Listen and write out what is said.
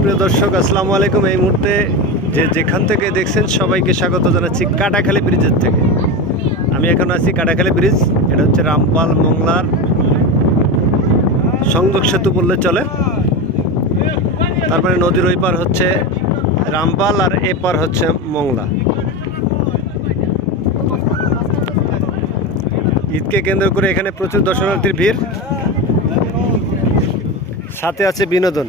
সুপ্রিয় দর্শক, আসসালামু আলাইকুম। এই মুহূর্তে যে যেখান থেকে দেখছেন সবাইকে স্বাগত জানাচ্ছি কাটাখালী ব্রিজের থেকে। আমি এখন আছি কাটাখালী ব্রিজ, এটা হচ্ছে রামপাল মংলার সংযোগ সেতু বললে চলে। তারপরে নদীর ওই পার হচ্ছে রামপাল আর এ পার হচ্ছে মংলা। ঈদকে কেন্দ্র করে এখানে প্রচুর দর্শনার্থীর ভিড়। সাথে আছে বিনোদন।